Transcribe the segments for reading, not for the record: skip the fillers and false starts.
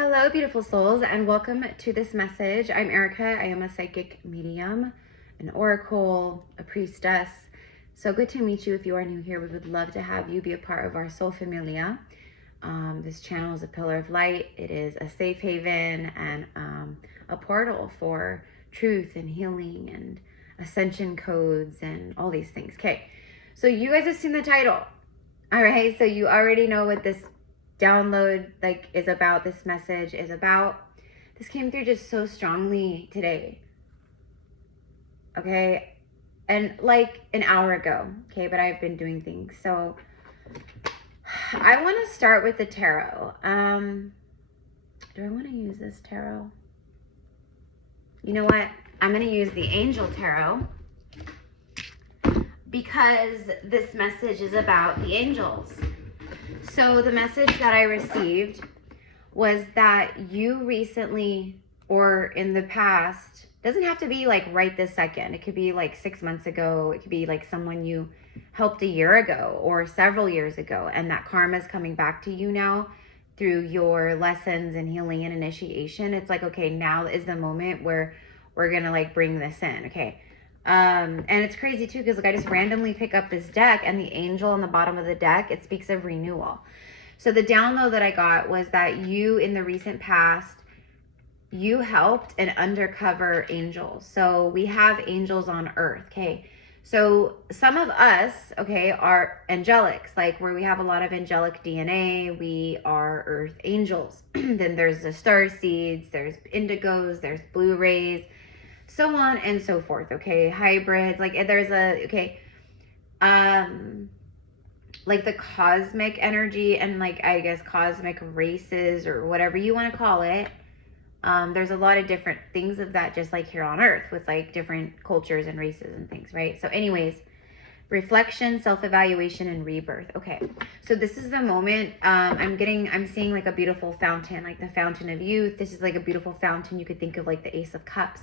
Hello, beautiful souls, and welcome to this message. I'm Erica. I am a psychic medium, an oracle, a priestess. So good to meet you. If you are new here, we would love to have you be a part of our soul familia. This channel is a pillar of light. It is a safe haven and a portal for truth and healing and ascension codes and all these things. Okay, so you guys have seen the title. All right, so you already know what this download is about, this message is about. This came through just so strongly today, okay, and like an hour ago, okay, but I've been doing things. So I want to start with the tarot. Do I want to use this tarot? You know what, I'm going to use the Angel Tarot because this message is about the angels. So the message that I received was that you recently, or in the past, doesn't have to be like right this second. It could be like 6 months ago. It could be like someone you helped a year ago or several years ago. And that karma is coming back to you now through your lessons and healing and initiation. It's like, okay, now is the moment where we're going to like bring this in. Okay. And it's crazy too, because like I just randomly pick up this deck and the angel on the bottom of the deck, it speaks of renewal. So the download that I got was that you in the recent past, you helped an undercover angel. So we have angels on earth. Okay. So some of us, okay, are angelics, like where we have a lot of angelic DNA. We are earth angels. Then there's the star seeds, there's indigos, there's blue rays, so on and so forth. Okay, hybrids, like there's a, okay, like the cosmic energy and like I guess cosmic races or whatever you want to call it. There's a lot of different things of that, just like here on earth with like different cultures and races and things, right? So anyways, reflection, self-evaluation, and rebirth. Okay, so this is the moment. I'm seeing like a beautiful fountain, like the fountain of youth. This is like a beautiful fountain. You could think of like the Ace of Cups,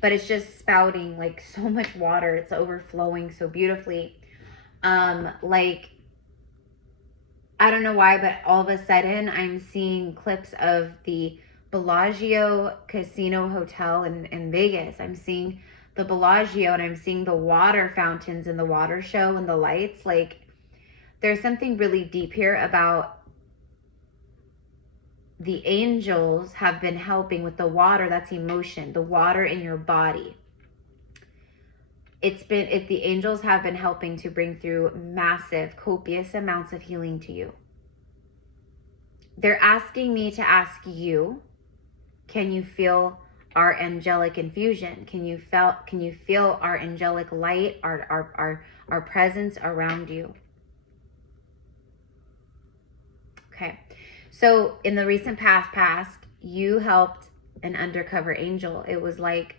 but it's just spouting like so much water. It's overflowing so beautifully. Like, I don't know why, but all of a sudden I'm seeing clips of the Bellagio Casino Hotel in Vegas. I'm seeing the Bellagio and I'm seeing the water fountains and the water show and the lights. Like, there's something really deep here about the angels have been helping with the water. That's emotion, the water in your body. The angels have been helping to bring through massive, copious amounts of healing to you. They're asking me to ask you, can you feel our angelic infusion? Can you feel our angelic light, our presence around you? Okay. So in the recent past, you helped an undercover angel. It was like,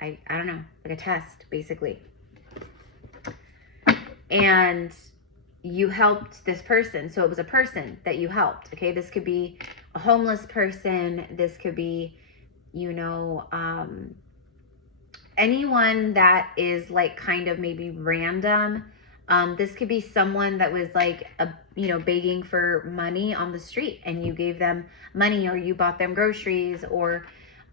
I don't know, like a test, basically. And you helped this person. So it was a person that you helped. Okay. This could be a homeless person. This could be, you know, anyone that is like kind of maybe random. This could be someone that was like, begging for money on the street and you gave them money or you bought them groceries or,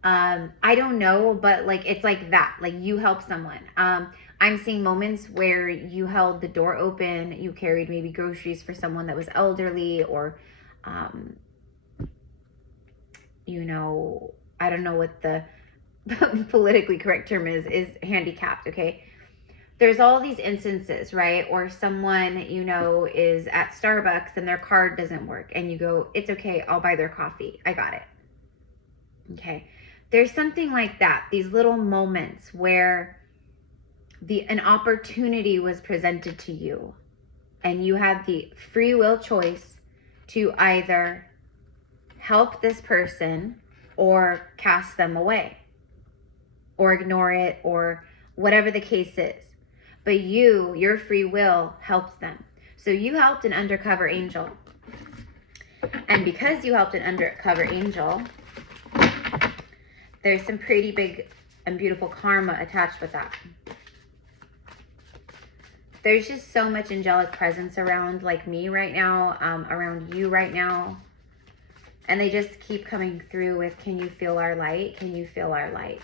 I don't know, but like, it's like that, like you help someone. I'm seeing moments where you held the door open, you carried maybe groceries for someone that was elderly or, I don't know what the politically correct term is handicapped. Okay. There's all these instances, right? Or someone, is at Starbucks and their card doesn't work and you go, it's okay, I'll buy their coffee. I got it. Okay. There's something like that. These little moments where an opportunity was presented to you and you had the free will choice to either help this person or cast them away or ignore it or whatever the case is. But your free will helped them. So you helped an undercover angel. And because you helped an undercover angel, there's some pretty big and beautiful karma attached with that. There's just so much angelic presence around like me right now, around you right now. And they just keep coming through with, can you feel our light? Can you feel our light?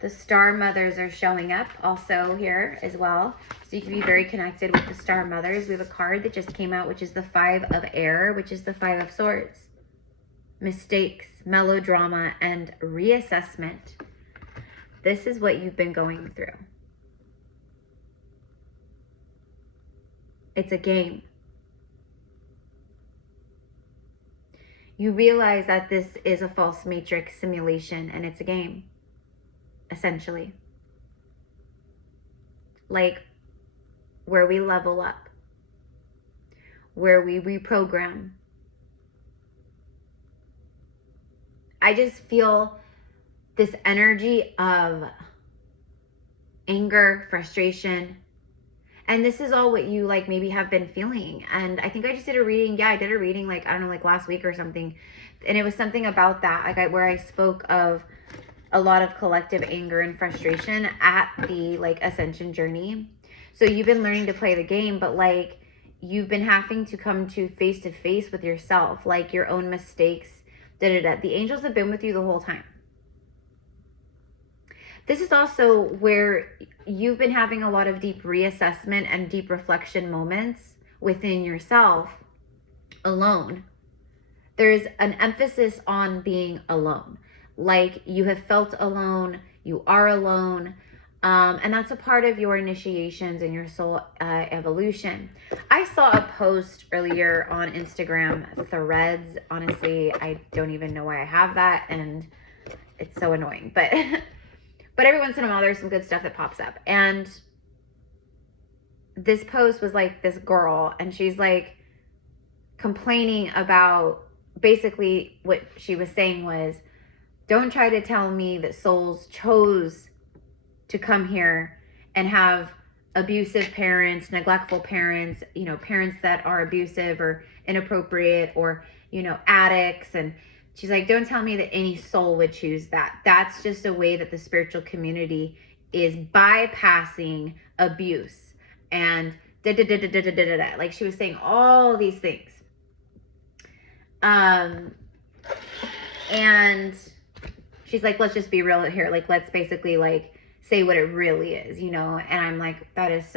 The star mothers are showing up also here as well. So you can be very connected with the star mothers. We have a card that just came out, which is the 5 of air, which is the 5 of swords. Mistakes, melodrama, and reassessment. This is what you've been going through. It's a game. You realize that this is a false matrix simulation and it's a game, essentially. Like where we level up, where we reprogram. I just feel this energy of anger, frustration. And this is all what you like maybe have been feeling. And I think I just did a reading. Yeah, I did a reading like, I don't know, like last week or something. And it was something about that, like where I spoke of a lot of collective anger and frustration at the like ascension journey. So you've been learning to play the game, but like you've been having to come to face with yourself, like your own mistakes. The angels have been with you the whole time. This is also where you've been having a lot of deep reassessment and deep reflection moments within yourself alone. There's an emphasis on being alone. Like you have felt alone, you are alone. And that's a part of your initiations and your soul evolution. I saw a post earlier on Instagram threads. Honestly, I don't even know why I have that. And it's so annoying. But every once in a while, there's some good stuff that pops up. And this post was like this girl. And she's like complaining about basically what she was saying was, don't try to tell me that souls chose to come here and have abusive parents, neglectful parents, you know, parents that are abusive or inappropriate or, you know, addicts. And she's like, don't tell me that any soul would choose that. That's just a way that the spiritual community is bypassing abuse and like she was saying all these things. And she's like, let's just be real here. Like, let's basically like say what it really is, you know? And I'm like, that's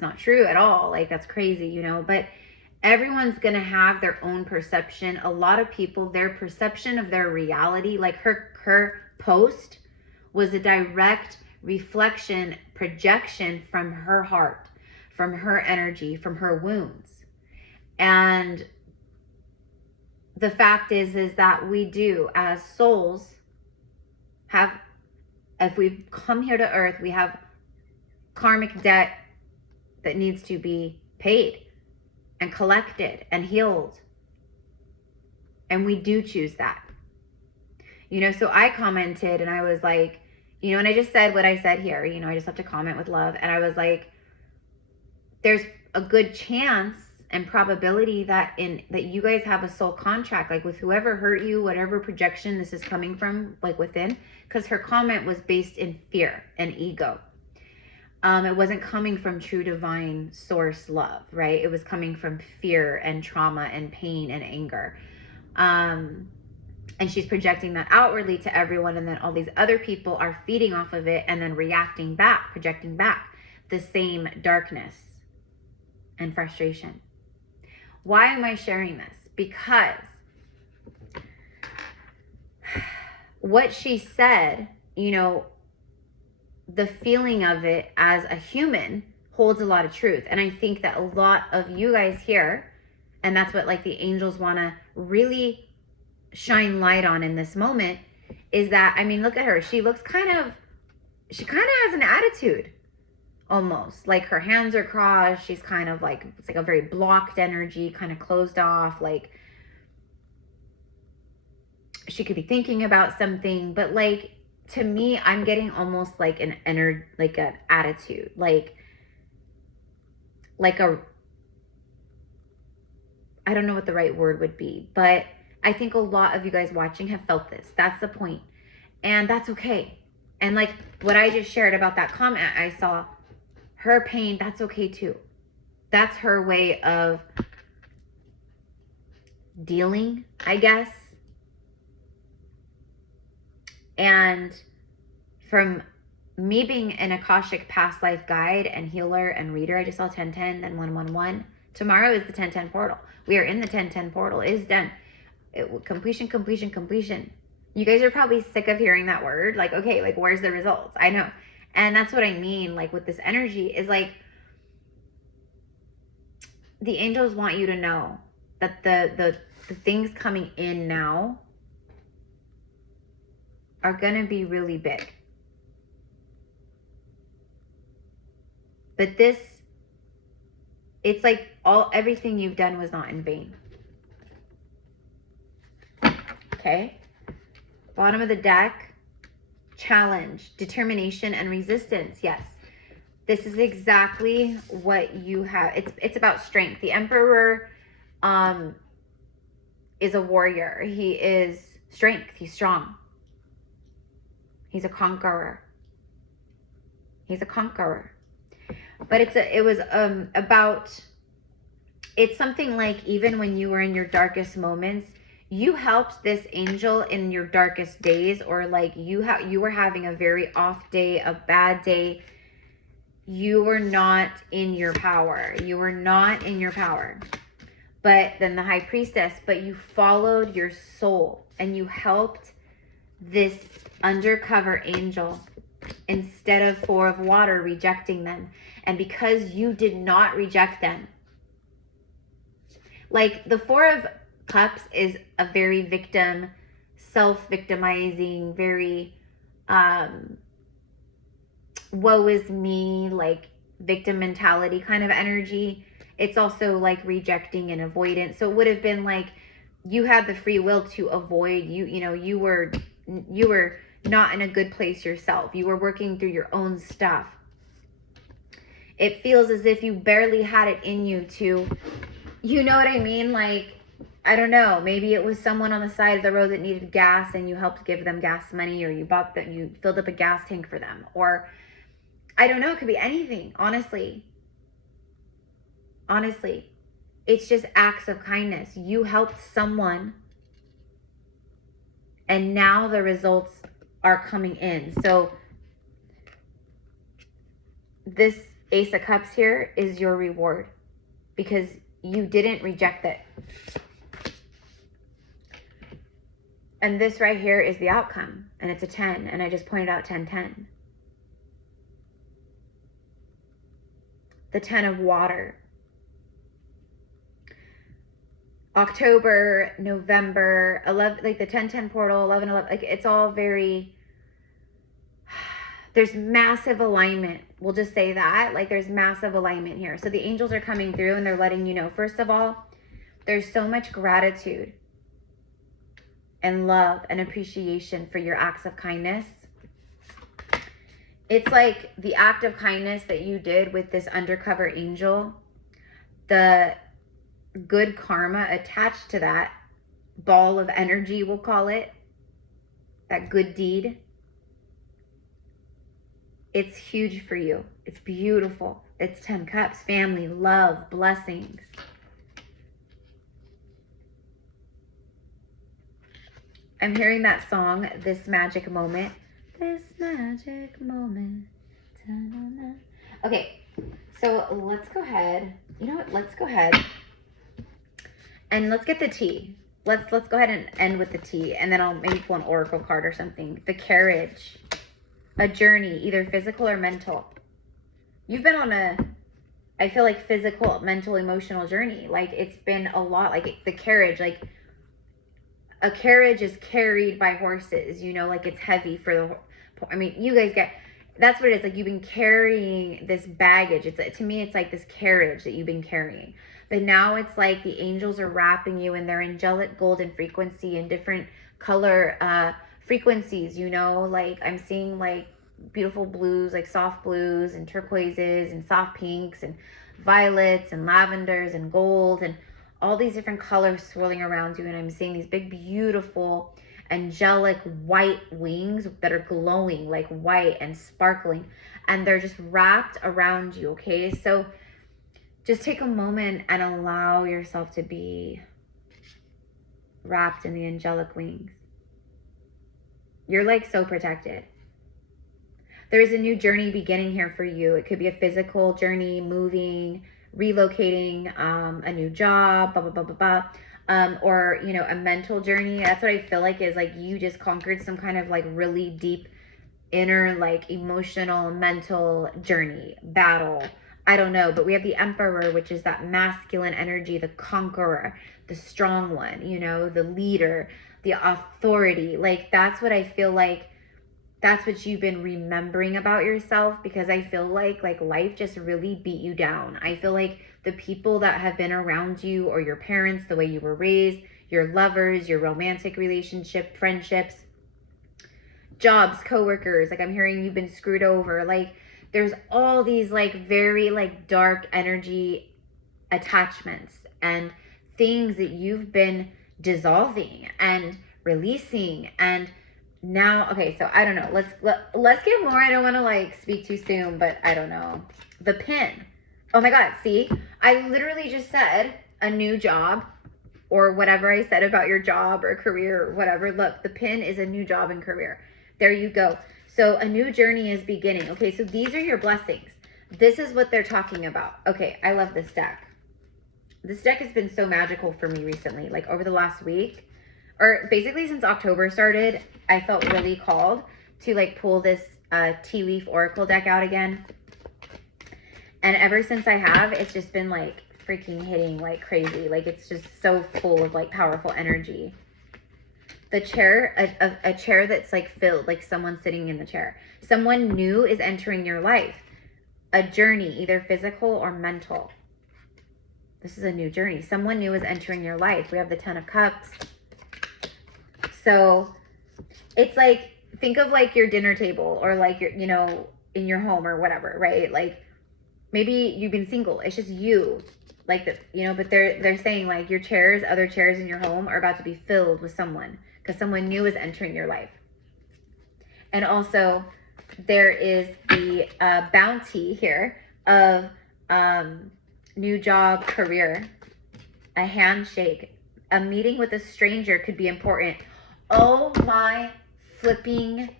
not true at all. Like, that's crazy, you know? But everyone's going to have their own perception. A lot of people, their perception of their reality, like her post was a direct reflection, projection from her heart, from her energy, from her wounds. And the fact is that we do, as souls, have, if we've come here to earth, we have karmic debt that needs to be paid and collected and healed. And we do choose that. You know, so I commented and I was like, you know, and I just said what I said here, you know, I just have to comment with love. And I was like, there's a good chance and probability that you guys have a soul contract, like with whoever hurt you, whatever projection this is coming from, like within, because her comment was based in fear and ego. It wasn't coming from true divine source love, right? It was coming from fear and trauma and pain and anger. And she's projecting that outwardly to everyone. And then all these other people are feeding off of it and then reacting back, projecting back the same darkness and frustration. Why am I sharing this? Because what she said, you know, the feeling of it as a human holds a lot of truth. And I think that a lot of you guys here, and that's what like the angels want to really shine light on in this moment, is that, I mean, look at her. She looks she kind of has an attitude. Almost like her hands are crossed. She's kind of like, it's like a very blocked energy, kind of closed off. Like she could be thinking about something, but like to me, I'm getting almost like an attitude, like I don't know what the right word would be, but I think a lot of you guys watching have felt this. That's the point, and that's okay. And like what I just shared about that comment I saw. Her pain, that's okay too. That's her way of dealing, I guess. And from me being an Akashic past life guide and healer and reader, I just saw 1010, then 111. Tomorrow is the 1010 portal. We are in the 1010 portal. It is done. Completion, completion, completion. You guys are probably sick of hearing that word. Like, okay, like, where's the results? I know. And that's what I mean, like, with this energy is like, the angels want you to know that the things coming in now are going to be really big. But this, it's like everything you've done was not in vain. Okay. Bottom of the deck, challenge, determination, and resistance. Yes. This is exactly what you have. It's about strength. The Emperor is a warrior. He is strength. He's strong. He's a conqueror. He's a conqueror. But it's something like, even when you were in your darkest moments, you helped this angel in your darkest days, or like you were having a very off day, a bad day. You were not in your power. You were not in your power. But then the High Priestess, but you followed your soul and you helped this undercover angel instead of Four of Water rejecting them. And because you did not reject them, like the Four of Cups is a very victim, self-victimizing, very woe is me, like victim mentality kind of energy. It's also like rejecting and avoidance. So it would have been like you had the free will to avoid. You were not in a good place yourself. You were working through your own stuff. It feels as if you barely had it in you to, you know what I mean? Like, I don't know, maybe it was someone on the side of the road that needed gas and you helped give them gas money, or you filled up a gas tank for them, or I don't know, it could be anything, honestly. Honestly, it's just acts of kindness. You helped someone and now the results are coming in. So this Ace of Cups here is your reward because you didn't reject it. And this right here is the outcome, and it's a 10, and I just pointed out 10-10. The 10 of Water. October, November, 11, like the 10-10 portal, 11-11, like it's all very, there's massive alignment. We'll just say that, like there's massive alignment here. So the angels are coming through and they're letting you know, first of all, there's so much gratitude and love and appreciation for your acts of kindness. It's like the act of kindness that you did with this undercover angel, the good karma attached to that ball of energy, we'll call it, that good deed. It's huge for you. It's beautiful. It's 10 cups, family, love, blessings. I'm hearing that song, This Magic Moment. This magic moment. Ta-da-da. Okay, so let's go ahead. You know what? Let's go ahead and let's get the tea. Let's go ahead and end with the tea, and then I'll maybe pull an oracle card or something. The Carriage, a journey, either physical or mental. You've been on a, I feel like, physical, mental, emotional journey. Like it's been a lot. Like the carriage, like a carriage is carried by horses, you know, like it's heavy for the, I mean, you guys get, that's what it is. Like you've been carrying this baggage. To me, it's like this carriage that you've been carrying. But now it's like the angels are wrapping you in their angelic golden frequency and different color frequencies, you know, like I'm seeing like beautiful blues, like soft blues and turquoises and soft pinks and violets and lavenders and gold and all these different colors swirling around you. And I'm seeing these big, beautiful, angelic white wings that are glowing like white and sparkling. And they're just wrapped around you, okay? So just take a moment and allow yourself to be wrapped in the angelic wings. You're like so protected. There's a new journey beginning here for you. It could be a physical journey, moving, relocating, a new job, blah, blah, blah, blah, blah. Or, you know, a mental journey. That's what I feel like is like you just conquered some kind of like really deep inner, like emotional, mental journey, battle. I don't know, but we have the Emperor, which is that masculine energy, the conqueror, the strong one, you know, the leader, the authority. Like that's what I feel like, that's what you've been remembering about yourself, because I feel like life just really beat you down. I feel like the people that have been around you, or your parents, the way you were raised, your lovers, your romantic relationship, friendships, jobs, coworkers, like I'm hearing you've been screwed over. Like there's all these like very like dark energy attachments and things that you've been dissolving and releasing. And now, okay, so I don't know. Let's get more. I don't want to like speak too soon, but I don't know. The pin. Oh my God, see? I literally just said a new job, or whatever I said about your job or career or whatever. Look, the pin is a new job and career. There you go. So a new journey is beginning. Okay, so these are your blessings. This is what they're talking about. Okay, I love this deck. This deck has been so magical for me recently, like over the last week, or basically since October started. I felt really called to like pull this tea leaf oracle deck out again. And ever since I have, it's just been like freaking hitting like crazy. Like it's just so full of like powerful energy. The chair, a chair that's like filled, like someone sitting in the chair. Someone new is entering your life. A journey, either physical or mental. This is a new journey. Someone new is entering your life. We have the 10 of Cups. So it's like, think of like your dinner table, or like your, you know, in your home or whatever, right? Like maybe you've been single. It's just you, like the, you know, but they're saying like your chairs, other chairs in your home are about to be filled with someone, because someone new is entering your life. And also there is the bounty here of new job, career, a handshake, a meeting with a stranger could be important. Oh my flipping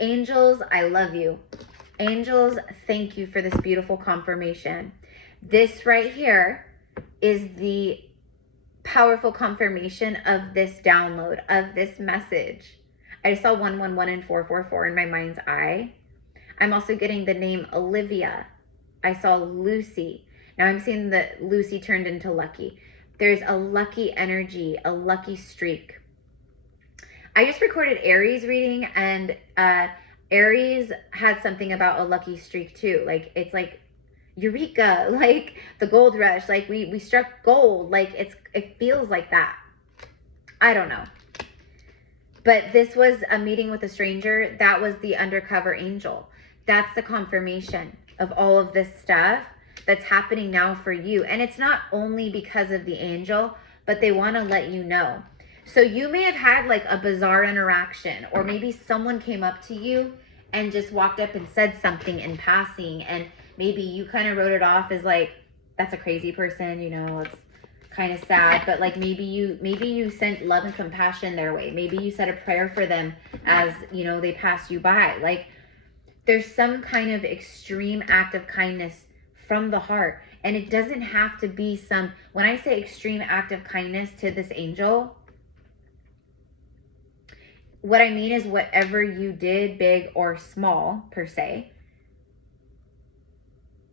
angels, I love you. Angels, thank you for this beautiful confirmation. This right here is the powerful confirmation of this download, of this message. I saw 111 and 444 in my mind's eye. I'm also getting the name Olivia. I saw Lucy. Now I'm seeing that Lucy turned into Lucky. There's a lucky energy, a lucky streak. I just recorded Aries reading, and Aries had something about a lucky streak too. Like it's like Eureka, like the gold rush, like we struck gold, like it feels like that. I don't know. But this was a meeting with a stranger. That was the undercover angel. That's the confirmation of all of this stuff that's happening now for you. And it's not only because of the angel, but they want to let you know. So you may have had like a bizarre interaction, or maybe someone came up to you and just walked up and said something in passing, and maybe you kind of wrote it off as like, that's a crazy person, you know, it's kind of sad. But like maybe you sent love and compassion their way. Maybe you said a prayer for them as, you know, they passed you by. Like there's some kind of extreme act of kindness from the heart. And it doesn't have to be some, when I say extreme act of kindness to this angel, what I mean is whatever you did, big or small per se.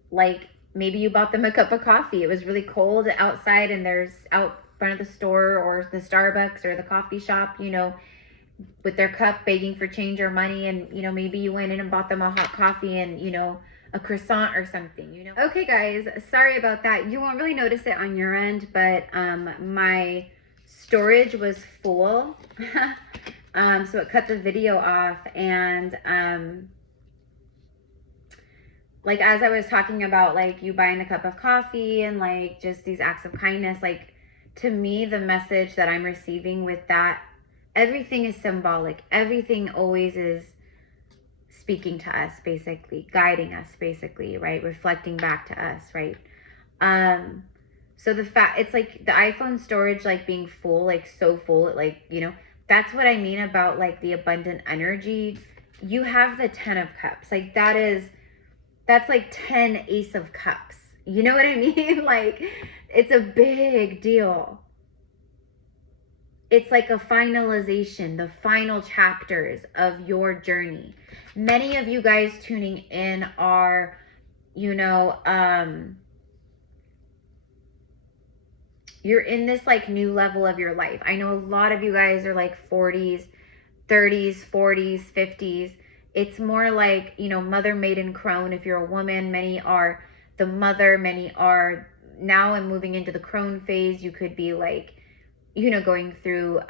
Like maybe you bought them a cup of coffee. It was really cold outside, and there's out front of the store or the Starbucks or the coffee shop, you know, with their cup begging for change or money. And, you know, maybe you went in and bought them a hot coffee and, you know, a croissant or something, you know. Okay, guys, sorry about that. You won't really notice it on your end, but my storage was full. So it cut the video off. And like as I was talking about like you buying a cup of coffee and like just these acts of kindness, like to me the message that I'm receiving with that, everything is symbolic. Everything always is speaking to us, basically guiding us, basically, right? Reflecting back to us, right? So the fact, it's like the iPhone storage, like being full, like so full, like, you know, that's what I mean about like the abundant energy. You have the 10 of cups. Like that's like 10 ace of cups. You know what I mean? Like it's a big deal. It's like a finalization, the final chapters of your journey. Many of you guys tuning in are, you know, you're in this like new level of your life. I know a lot of you guys are like 40s, 30s, 40s, 50s. It's more like, you know, mother, maiden, crone. If you're a woman, many are the mother, many are now and moving into the crone phase. You could be like, you know, going through,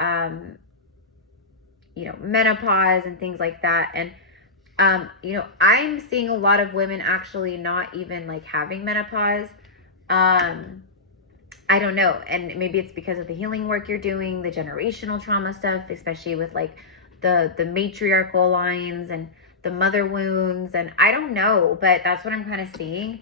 you know, menopause and things like that. And, you know, I'm seeing a lot of women actually not even like having menopause. I don't know. And maybe it's because of the healing work you're doing, the generational trauma stuff, especially with like the matriarchal lines and the mother wounds. And I don't know, but that's what I'm kind of seeing.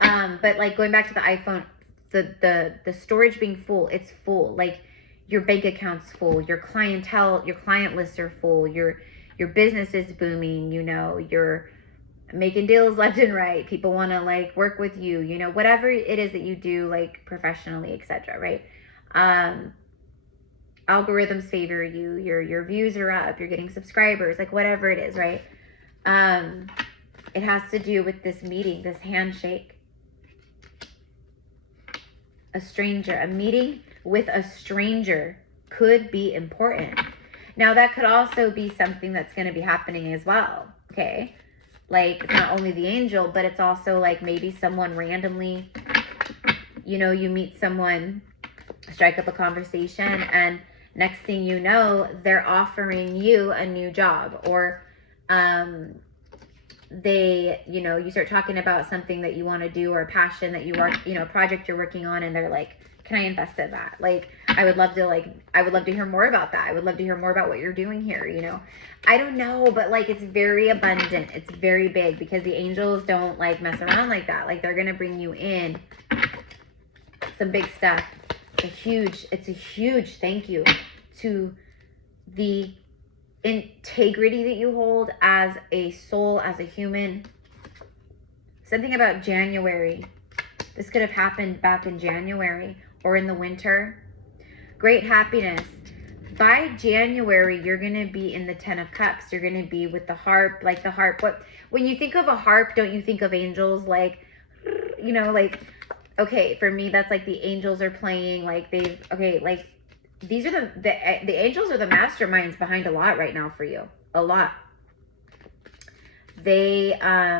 But like going back to the iPhone, the storage being full, it's full. Like your bank account's full, your clientele, your client lists are full, your business is booming, you know, you're making deals left and right. People want to like work with you, you know, whatever it is that you do, like professionally, etc. Right? Algorithms favor you. Your views are up. You're getting subscribers, like whatever it is, right? It has to do with this meeting, this handshake. A stranger, a meeting with a stranger could be important. Now that could also be something that's going to be happening as well. Okay. Like it's not only the angel, but it's also like maybe someone randomly, you know, you meet someone, strike up a conversation, and next thing you know, they're offering you a new job, or they, you know, you start talking about something that you want to do or a passion that you are, you know, a project you're working on, and they're like, can I invest in that? Like, I would love to hear more about that. I would love to hear more about what you're doing here, you know. I don't know, but like it's very abundant. It's very big because the angels don't like mess around like that. Like they're going to bring you in some big stuff. It's a huge thank you to the integrity that you hold as a soul, as a human. Something about January. This could have happened back in January or in the winter. Great happiness. By January, you're going to be in the 10 of cups. You're going to be with the harp, like the harp. When you think of a harp, don't you think of angels? Like, you know, like, okay, for me, that's like the angels are playing, like like these are the angels are the masterminds behind a lot right now for you. A lot. They're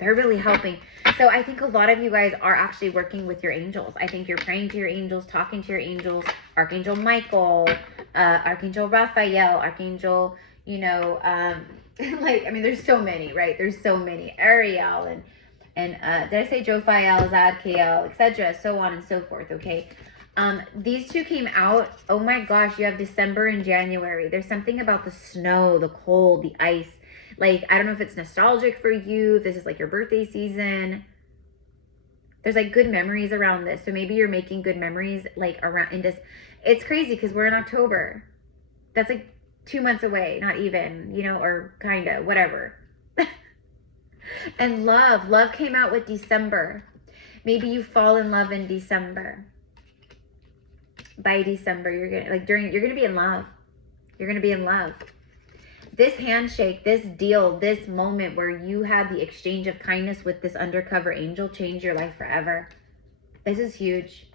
really helping. So I think a lot of you guys are actually working with your angels. I think you're praying to your angels, talking to your angels, Archangel Michael, Archangel Raphael, Archangel, you know, like, I mean, there's so many, right? There's so many. Ariel and did I say Jophiel, Zadkiel, etc., so on and so forth, okay? These two came out. Oh my gosh, you have December and January. There's something about the snow, the cold, the ice. Like, I don't know if it's nostalgic for you, if this is like your birthday season. There's like good memories around this. So maybe you're making good memories like around in this. It's crazy because we're in October. That's like 2 months away, not even, you know, or kind of, whatever. And love came out with December. Maybe you fall in love in December. By December, you're gonna be in love. You're gonna be in love. This handshake, this deal, this moment where you had the exchange of kindness with this undercover angel changed your life forever. This is huge.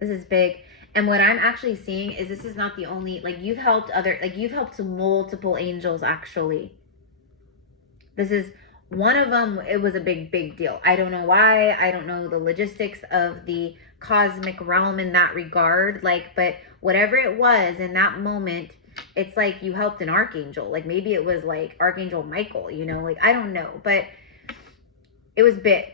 This is big. And what I'm actually seeing is this is not the only, like you've helped multiple angels actually. This is one of them. It was a big deal. I don't know why. I don't know the logistics of the cosmic realm in that regard. Like, but whatever it was in that moment, it's like you helped an archangel. Like maybe it was like Archangel Michael, you know, like I don't know, but it was big.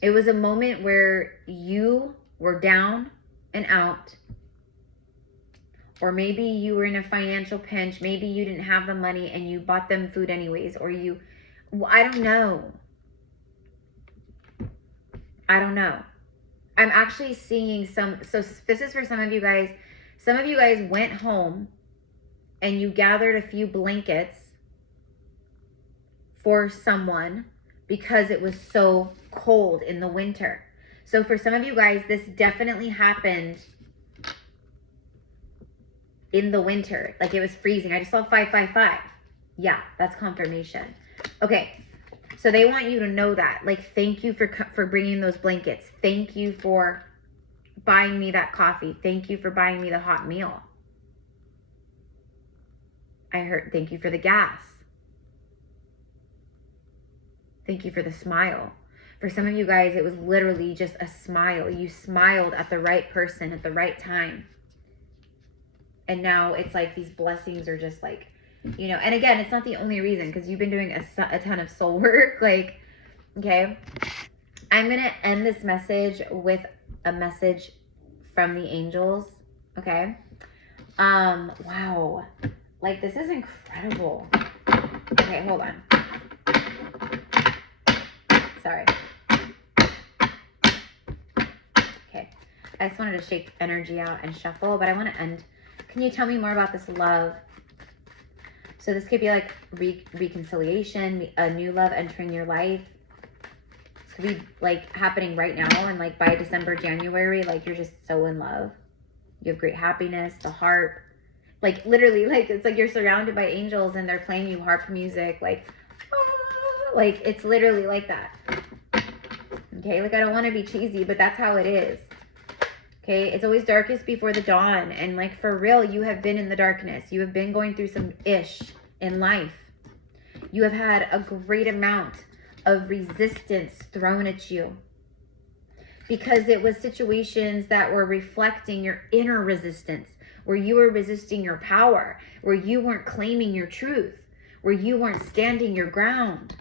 It was a moment where you were down and out, or maybe you were in a financial pinch. Maybe you didn't have the money and you bought them food anyways, or I don't know. I don't know. I'm actually seeing so this is for some of you guys. Some of you guys went home and you gathered a few blankets for someone because it was so cold in the winter. So for some of you guys, this definitely happened in the winter. Like it was freezing. I just saw 555. Yeah, that's confirmation. Okay. So they want you to know that. Like, thank you for bringing those blankets. Thank you for buying me that coffee. Thank you for buying me the hot meal. I heard thank you for the gas. Thank you for the smile. For some of you guys, it was literally just a smile. You smiled at the right person at the right time. And now it's like these blessings are just like, you know, and again, it's not the only reason because you've been doing a ton of soul work. Like, okay, I'm going to end this message with a message from the angels. Okay. Wow. Like, this is incredible. Okay, hold on. Sorry. Okay. I just wanted to shake energy out and shuffle, but I want to end. Can you tell me more about this love? So this could be like reconciliation, a new love entering your life. This could be like happening right now, and like by December, January, like you're just so in love. You have great happiness, the harp. Like literally, like it's like you're surrounded by angels and they're playing you harp music. Like it's literally like that. Okay, like I don't want to be cheesy, but that's how it is. Okay, it's always darkest before the dawn. And like for real, you have been in the darkness. You have been going through some ish in life. You have had a great amount of resistance thrown at you because it was situations that were reflecting your inner resistance, where you were resisting your power, where you weren't claiming your truth, where you weren't standing your ground.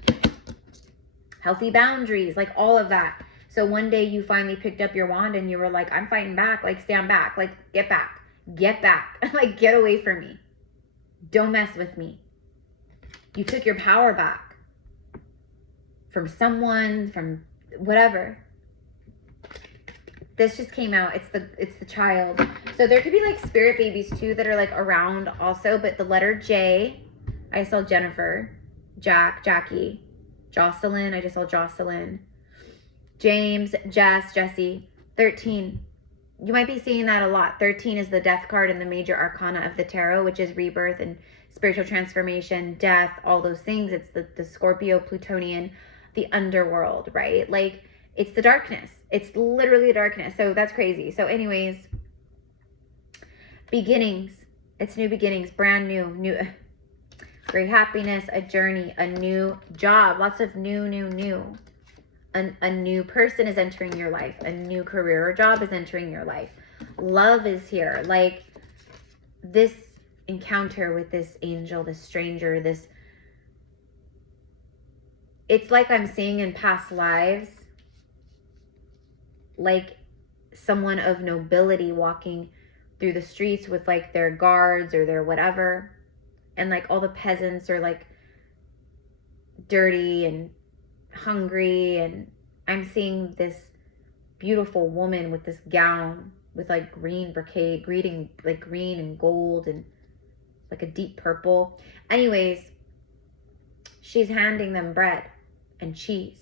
Healthy boundaries, like all of that. So one day you finally picked up your wand and you were like, I'm fighting back, like stand back, like get back, like get away from me. Don't mess with me. You took your power back from someone, from whatever. This just came out. It's the child. So there could be like spirit babies too that are like around also, but the letter J, I saw Jennifer, Jackie, Jocelyn, I just saw Jocelyn. James, Jess, Jesse, 13. You might be seeing that a lot. 13 is the death card in the major arcana of the tarot, which is rebirth and spiritual transformation, death, all those things. It's the Scorpio, Plutonian, the underworld, right? Like, it's the darkness. It's literally the darkness. So that's crazy. So anyways, beginnings. It's new beginnings, brand new. Great happiness, a journey, a new job. Lots of new. A new person is entering your life. A new career or job is entering your life. Love is here. Like this encounter with this angel, this stranger, it's like I'm seeing in past lives, like someone of nobility walking through the streets with like their guards or their whatever. And like all the peasants are like dirty and hungry, and I'm seeing this beautiful woman with this gown with like green brocade, like green and gold and like a deep purple. Anyways, she's handing them bread and cheese,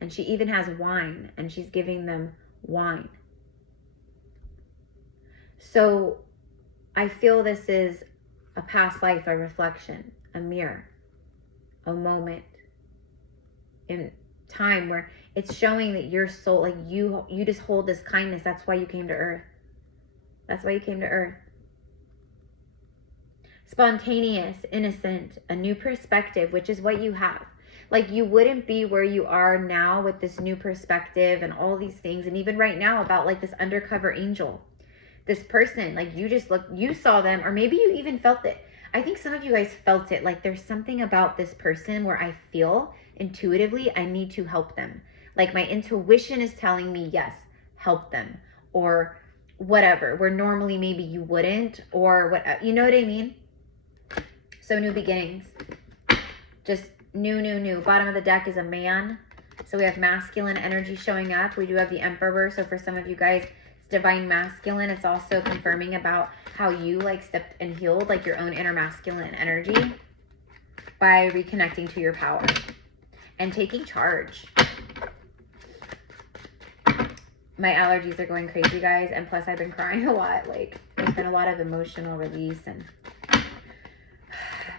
and she even has wine, and she's giving them wine. So I feel this is a past life, a reflection, a mirror, a moment in time where it's showing that your soul, like you just hold this kindness. That's why you came to earth. That's why you came to earth. Spontaneous, innocent, a new perspective, which is what you have. Like you wouldn't be where you are now with this new perspective and all these things. And even right now about like this undercover angel, this person, like you saw them, or maybe you even felt it. I think some of you guys felt it. Like there's something about this person where I feel intuitively I need to help them. Like my intuition is telling me, yes, help them, or whatever, where normally maybe you wouldn't, or what, you know what I mean? So new beginnings, just new. Bottom of the deck is a man. So we have masculine energy showing up. We do have the Emperor. So for some of you guys, it's divine masculine. It's also confirming about how you like stepped and healed like your own inner masculine energy by reconnecting to your power and taking charge. My allergies are going crazy, guys. And plus I've been crying a lot. Like there's been a lot of emotional release, and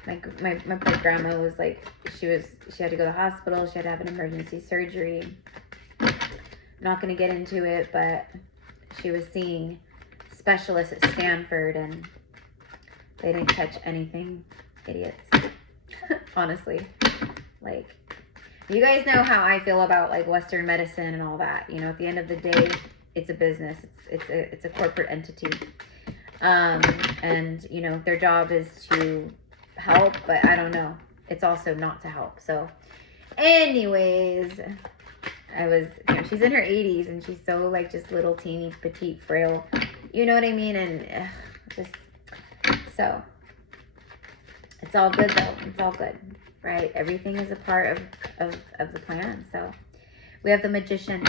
my poor grandma was like, she had to go to the hospital. She had to have an emergency surgery. I'm not going to get into it, but she was seeing specialists at Stanford and they didn't catch anything. Idiots. Honestly. Like, you guys know how I feel about like Western medicine and all that. You know, at the end of the day, it's a business. It's a corporate entity. And you know, their job is to help, but I don't know, it's also not to help. So anyways, she's in her 80s and she's so like just little teeny petite frail, you know what I mean? And just so it's all good though. It's all good, right? Everything is a part of the plan. So we have the Magician.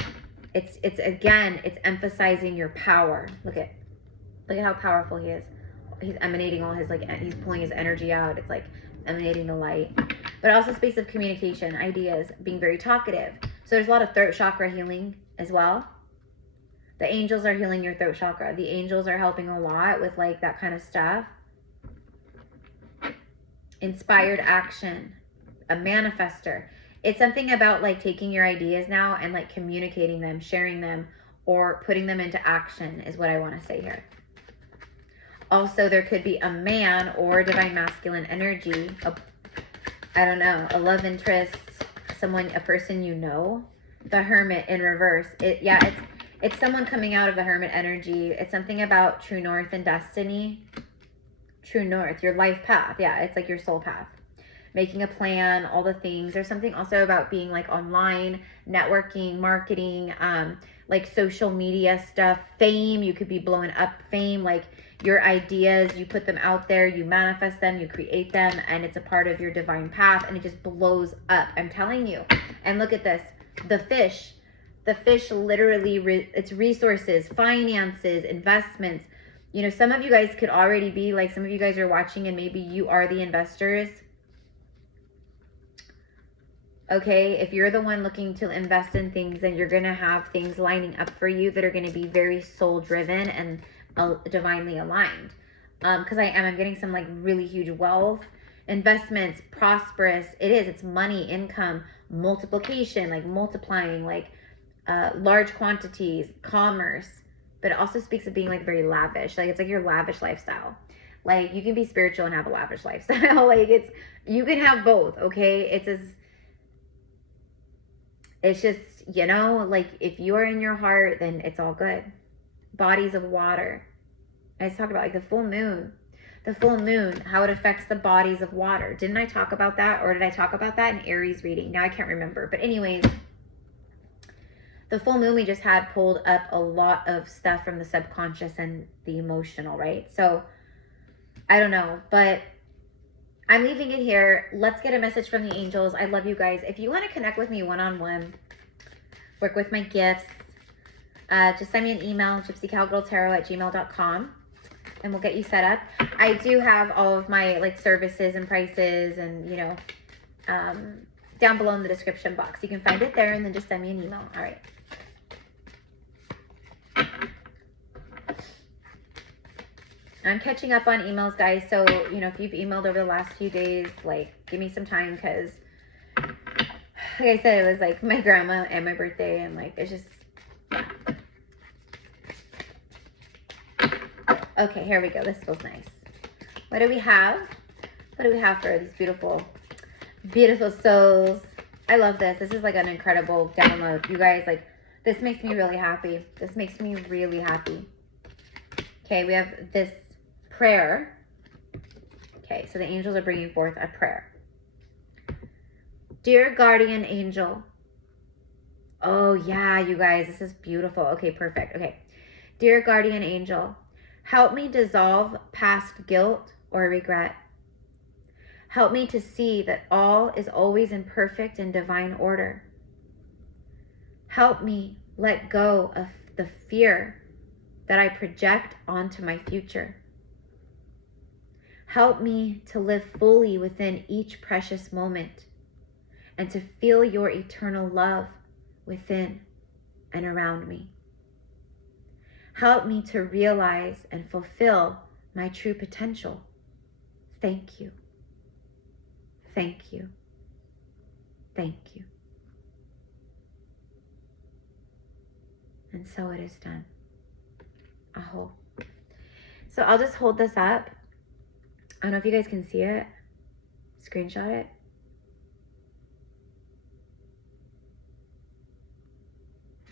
It's again, it's emphasizing your power. Look at how powerful he is. He's emanating all his, like, he's pulling his energy out. It's like emanating the light. But also space of communication, ideas, being very talkative. So there's a lot of throat chakra healing as well. The angels are healing your throat chakra. The angels are helping a lot with like that kind of stuff. Inspired action, a manifester. It's something about like taking your ideas now and like communicating them, sharing them, or putting them into action is what I want to say here. Also, there could be a man or divine masculine energy, I don't know, a love interest, a person you know. The Hermit in reverse. It's someone coming out of the Hermit energy. It's something about true north and destiny. True north, your life path. Yeah, it's like your soul path. Making a plan, all the things. There's something also about being like online, networking, marketing, like social media stuff, fame. You could be blowing up fame, like your ideas, you put them out there, you manifest them, you create them, and it's a part of your divine path, and it just blows up. I'm telling you. And look at this, the fish literally, it's resources, finances, investments. You know, some of you guys could already be like, some of you guys are watching and maybe you are the investors. Okay, if you're the one looking to invest in things, then you're going to have things lining up for you that are going to be very soul driven and divinely aligned. Because I'm getting some like really huge wealth, investments, prosperous. It's money, income, multiplication, like multiplying, like large quantities, commerce. But it also speaks of being like very lavish. Like it's like your lavish lifestyle. Like you can be spiritual and have a lavish lifestyle. Like you can have both. Okay, it's just, you know, like if you are in your heart, then it's all good. Bodies of water. I talked about like the full moon, how it affects the bodies of water. Didn't I talk about that? Or did I talk about that in Aries reading? Now I can't remember. But anyways, the full moon we just had pulled up a lot of stuff from the subconscious and the emotional, right? So I don't know, but I'm leaving it here. Let's get a message from the angels. I love you guys. If you want to connect with me one-on-one, work with my gifts, just send me an email, GypsyCowgirlTarot@gmail.com, and we'll get you set up. I do have all of my like services and prices and, you know, down below in the description box. You can find it there and then just send me an email. All right. I'm catching up on emails, guys. So, you know, if you've emailed over the last few days, like, give me some time because, like I said, it was like my grandma and my birthday, and like, it's just, yeah. Okay, here we go. This feels nice. What do we have? What do we have for these beautiful, beautiful souls? I love this. This is like an incredible download. You guys, like, this makes me really happy. This makes me really happy. Okay, we have this prayer. Okay, so the angels are bringing forth a prayer. Dear guardian angel. Oh, yeah, you guys, this is beautiful. Okay, perfect. Okay. Dear guardian angel, help me dissolve past guilt or regret. Help me to see that all is always in perfect and divine order. Help me let go of the fear that I project onto my future. Help me to live fully within each precious moment and to feel your eternal love within and around me. Help me to realize and fulfill my true potential. Thank you. Thank you. Thank you. And so it is done. Aho. So I'll just hold this up. I don't know if you guys can see it. Screenshot it.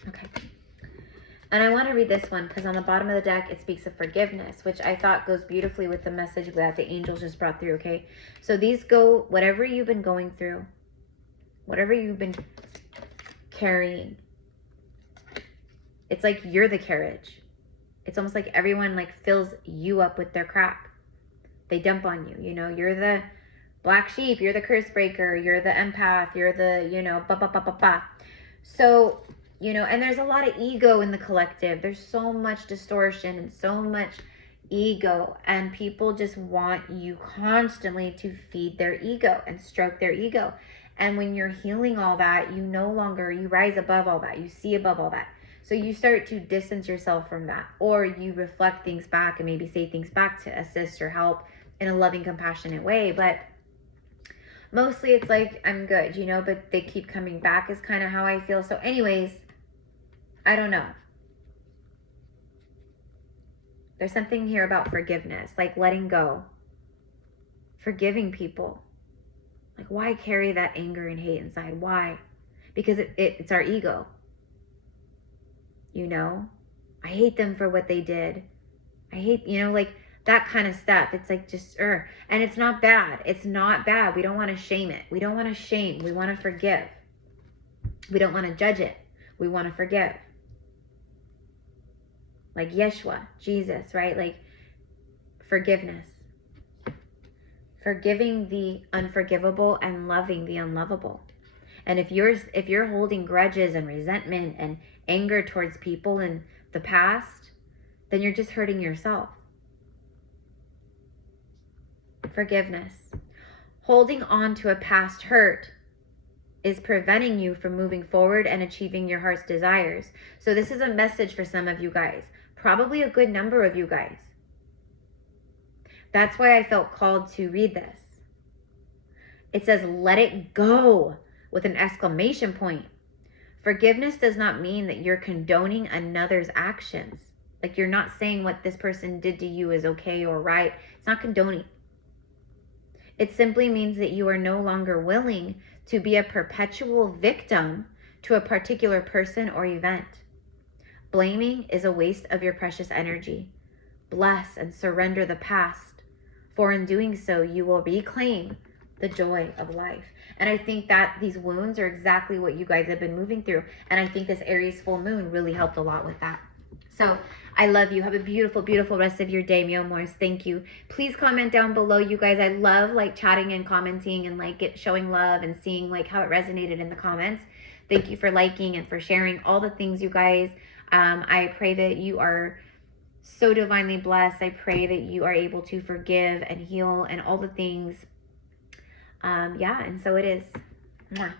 Okay. And I want to read this one because on the bottom of the deck, it speaks of forgiveness, which I thought goes beautifully with the message that the angels just brought through, okay? So these go, whatever you've been going through, whatever you've been carrying, it's like you're the carriage. It's almost like everyone like fills you up with their crap. They dump on you, you know, you're the black sheep, you're the curse breaker, you're the empath, you're the, you know, So, you know, and there's a lot of ego in the collective. There's so much distortion and so much ego, and people just want you constantly to feed their ego and stroke their ego. And when you're healing all that, you no longer, you rise above all that, you see above all that. So you start to distance yourself from that, or you reflect things back and maybe say things back to assist or help in a loving, compassionate way. But mostly it's like, I'm good, you know, but they keep coming back is kind of how I feel. So anyways, I don't know. There's something here about forgiveness, like letting go, forgiving people. Like, why carry that anger and hate inside? Why? Because it's our ego. You know, I hate them for what they did. I hate, you know, like that kind of stuff. It's like just, and it's not bad. It's not bad. We don't want to shame it. We don't want to shame. We want to forgive. We don't want to judge it. We want to forgive. Like Yeshua, Jesus, right? Like forgiveness. Forgiving the unforgivable and loving the unlovable. And if you're holding grudges and resentment and anger towards people in the past, then you're just hurting yourself. Forgiveness. Holding on to a past hurt is preventing you from moving forward and achieving your heart's desires. So this is a message for some of you guys, probably a good number of you guys. That's why I felt called to read this. It says, let it go, with an exclamation point. Forgiveness does not mean that you're condoning another's actions. Like you're not saying what this person did to you is okay or right. It's not condoning. It simply means that you are no longer willing to be a perpetual victim to a particular person or event. Blaming is a waste of your precious energy. Bless and surrender the past, for in doing so, you will reclaim the joy of life. And I think that these wounds are exactly what you guys have been moving through. And I think this Aries full moon really helped a lot with that. So I love you. Have a beautiful, beautiful rest of your day, mi amores. Thank you. Please comment down below, you guys. I love like chatting and commenting and like showing love and seeing like how it resonated in the comments. Thank you for liking and for sharing all the things, you guys. I pray that you are so divinely blessed. I pray that you are able to forgive and heal and all the things. Yeah, and so it is. Mwah.